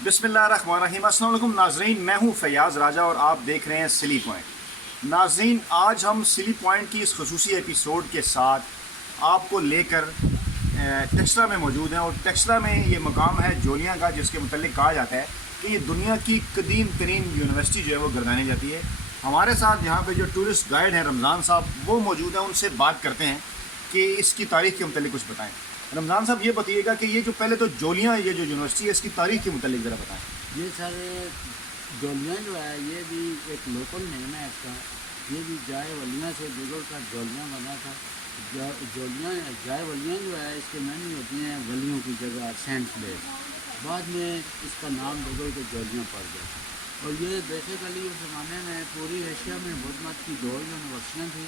बिस्मिल्लाहिर्रहमानिर्रहीम। अस्सलाम वालेकुम नाज़रीन, मैं हूं फैयाज़ राजा और आप देख रहे हैं सिली पॉइंट। नाज़रीन, आज हम सिली पॉइंट की इस खुसूसी एपिसोड के साथ आपको लेकर टेक्सला में मौजूद हैं और टेक्सला में ये मकाम है जोलियाँ का, जिसके मुतल्लिक कहा जाता है कि ये दुनिया की कदीम तरीन यूनिवर्सिटी जो है वो गर्दानी जाती है। हमारे साथ यहाँ पे जो टूरिस्ट गाइड हैं रमज़ान साहब, वो मौजूद हैं। उनसे बात करते हैं कि इसकी तारीख़ के मुतल्लिक कुछ बताएँ। रमज़ान साहब, ये बताइएगा कि ये जो पहले तो जोलियाँ, ये जो यूनिवर्सिटी है, इसकी तारीख़ के मुतल्लिक ज़रा बताएँ। ये सारे जोलियाँ जो है ये भी एक लोकल नेम है इसका। ये भी जाए वलियाँ से गुजर का जोलियाँ बना था। जोलियाँ जाए वलियाँ जो है इसके मायने होती हैं वलियों की जगह, सेंट प्लेस। बाद में इसका नाम बदल के जोलियाँ पड़ गया। और ये बेसिकली उस ज़माने में पूरी एशिया में बुद्ध मत की 2 यूनिवर्सिटियाँ थी।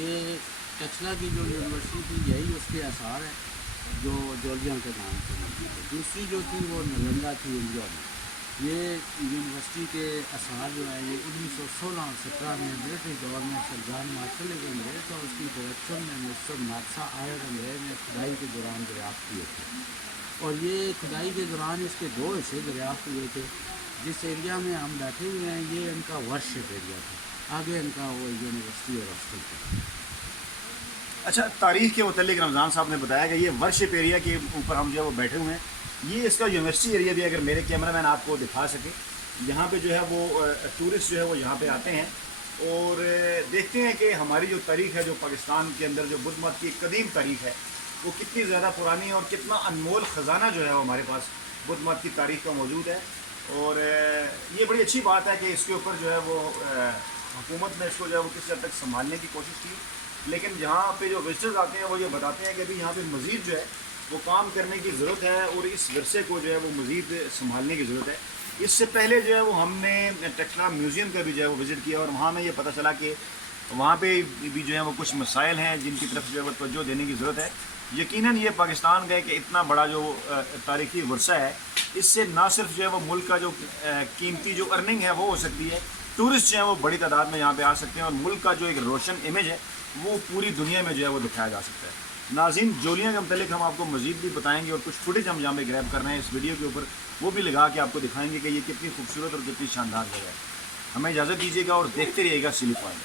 ये टेक्सला की जो यूनिवर्सिटी थी यही उसके आसार है जो जोलियाँ के नाम से बनती है। दूसरी जो थी वो नालंदा थी इंडिया में। ये यूनिवर्सिटी के आसार जो है ये 1916-17 में ब्रिटिश दौर में सरदार मार्शल एक अंग्रेज था, उसकी डायरेक्शन में मिस्टर नाक्सा आयर अंग्रेज ने खुदाई के दौरान दरियाफ्त किए थे। और ये खुदाई के दौरान इसके 2 हिस्से दरियाफ्त हुए थे। जिस एरिया में हम बैठे हुए हैं ये इनका वर्कशिप एरिया था, आगे इनका वो यूनिवर्सिटी और हॉस्टल था। अच्छा, तारीख़ के मुतल्लिक रमज़ान साहब ने बताया कि ये वर्शिप एरिया के ऊपर हम जो है वो बैठे हुए हैं। ये इसका यूनिवर्सिटी एरिया भी, अगर मेरे कैमरामैन आपको दिखा सके, यहाँ पे जो है वो टूरिस्ट जो है वो यहाँ पे आते हैं और देखते हैं कि हमारी जो तारीख़ है, जो पाकिस्तान के अंदर जो बुद्ध मत की कदीम तारीख़ है, वो कितनी ज़्यादा पुरानी है और कितना अनमोल ख़जाना जो है वो हमारे पास बुद्ध मत की तारीख़ का मौजूद है। और ये बड़ी अच्छी बात है कि इसके ऊपर जो है वो हुकूमत ने इसको जो है वो किस हद तक संभालने की कोशिश की। लेकिन यहाँ पे जो विजिटर्स आते हैं वो ये बताते हैं कि अभी यहाँ पे मज़ीद जो है वो काम करने की ज़रूरत है और इस विरसे को जो है वो मज़ीद संभालने की ज़रूरत है। इससे पहले जो है वो हमने टेक्सला म्यूज़ियम का भी जो है वो विज़िट किया और वहाँ में ये पता चला कि वहाँ पे भी जो है वो कुछ मसाइल हैं जिनकी तरफ जो है वो तवज्जो देने की ज़रूरत है। यकीनन ये पाकिस्तान का एक इतना बड़ा जो तारीख़ी वर्सा है, इससे ना सिर्फ जो है वो मुल्क का जो कीमती जो अर्निंग है वो हो सकती है, टूरिस्ट जो है वो बड़ी तादाद में यहाँ पे आ सकते हैं और मुल्क का जो एक रोशन इमेज है वो पूरी दुनिया में जो है वो दिखाया जा सकता है। नाज़रीन, जोलियाँ के मतलब हम आपको मज़ीद भी बताएंगे और कुछ फुटेज हम जहाँ पे ग्रैब कर रहे हैं इस वीडियो के ऊपर, वो भी लगा के आपको दिखाएंगे कि ये कितनी खूबसूरत और कितनी शानदार जगह है। हमें इजाज़त दीजिएगा और देखते रहिएगा सिली पॉइंट।